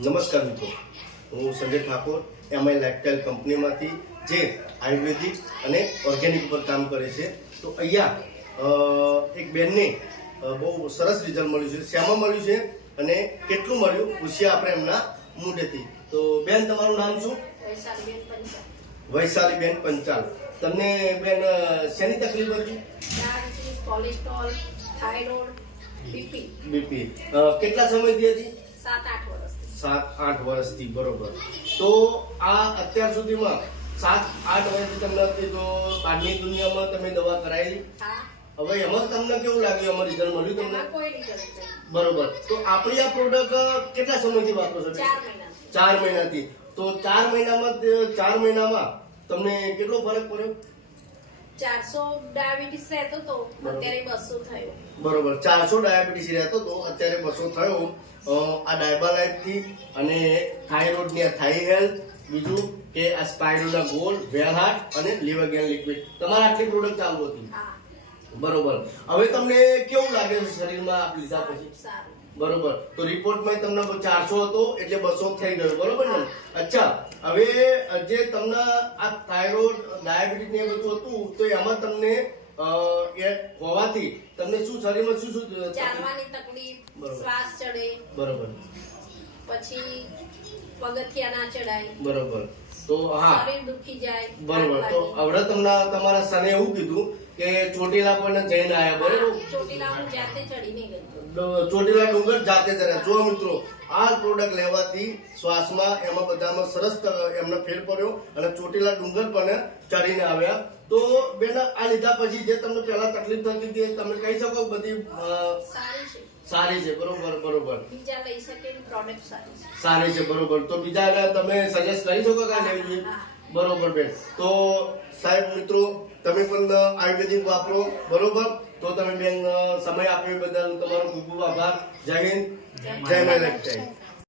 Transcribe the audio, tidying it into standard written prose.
નમસ્કાર મિત્રો, હું સંજય ઠાકોર એમઆઈ લાઇફસ્ટાઇલ કંપનીમાંથી જે આયુર્વેદિક અને ઓર્ગેનિક પર કામ કરે છે. તો અહીંયા એક બેનને બહુ સરસ રિઝલ્ટ મળ્યું છે. શ્યામાં મળ્યું છે અને કેટલું મળ્યું પૂછીએ આપણે એમના મોઢેથી. તો બેન, તમારું નામ શું? વૈશાલીબેન પંચાલ. તમને બેન શેની તકલીફ હતી? Diabetes, cholesterol, thyroid, BP. કેટલા સમયથી હતી? 7-8 વર્ષ. 7-8 વર્ષથી. બરોબર. તો આ અત્યાર સુધીમાં 7-8 વર્ષથી તમને હતી તો બહારની દુનિયામાં તમે દવા કરાયેલી? હા. હવે એમાં તમને કેવું લાગ્યું? એમાં રિઝલ્ટ મળ્યું તમને? એમાં કોઈ રિઝલ્ટ નથી. બરોબર. તો આપણી આ પ્રોડક્ટ કેટલા સમયથી વાપરો છો? 4 મહિના. 4 મહિનાથી. તો 4 મહિનામાં તમને કેટલો ફરક પડ્યો? 400 ડાયાબિટીસ રહેતો તો અત્યારે 200 થયો. બરોબર. 400 ડાયાબિટીસ રહેતો તો અત્યારે 200 થયો. આ ડાયબાલાઇટથી અને થાઇરોઇડની આ થાઈ હેલ્થ, બીજું કે આ સ્પાઇરોના ગોલ્ડ, વેલ હાર્ટ અને લીવર ગેન લિક્વિડ, તમારે આટલી પ્રોડક્ટ ચાલુ હતી. હા. બરોબર. હવે તમને કેવું લાગે છે શરીરમાં આ લીધા પછી? સારું. બરોબર. તો રિપોર્ટમાં તમને 400 હતો એટલે 200 થઈ ગયો. બરોબર ને? અચ્છા, હવે જે તમને આ થાઇરોઇડ, ડાયાબિટીસ ને બધું હતું તો એમાં તમને એ હોવાથી તમને શું શરીરમાં શું શું ચાલવાની તકલીફ, બરોબર. શ્વાસ ચડે, બરોબર. પછી પગથિયા ના ચડાય, બરોબર. તો હા, શરીર દુખી જાય. બરોબર. તો હવે તમને તમારા સને એવું કીધું કે ચોટીલા પણ જઈને આયા. બરોબર. ચોટીલા હું જાતે ચડીને ગઈ. ચોટીલા ડુંગર જાતે ચડ્યા. જો મિત્રો, આ પ્રોડક્ટ લેવાથી શ્વાસમાં એમાં બધામાં સરસ એમને ફેર પડ્યો અને ચોટીલા ડુંગર પણ ચડીને આવ્યા. તો બેન, આ લીધા પછી જે તમને પહેલા તકલીફ થતી હતી તમે કહી શકો બધી સારી છે. સારી છે? બરોબર. બરોબર. બીજા લઈ શકે એવી પ્રોડક્ટ સારી છે. સારી છે. બરોબર. તો બીજાને તમે સજેસ્ટ કરી શકો કે આ લેવી જોઈએ? હા. બરોબર બેન. તો સાહેબ મિત્રો, તમે પણ આયુર્વેદિક વાપરો. બરોબર. તો તમે બેન સમય આપ્યો એ બદલ તમારો ખૂબ ખૂબ આભાર. જય હિન્દ, જય માય લાઇફસ્ટાઇલ.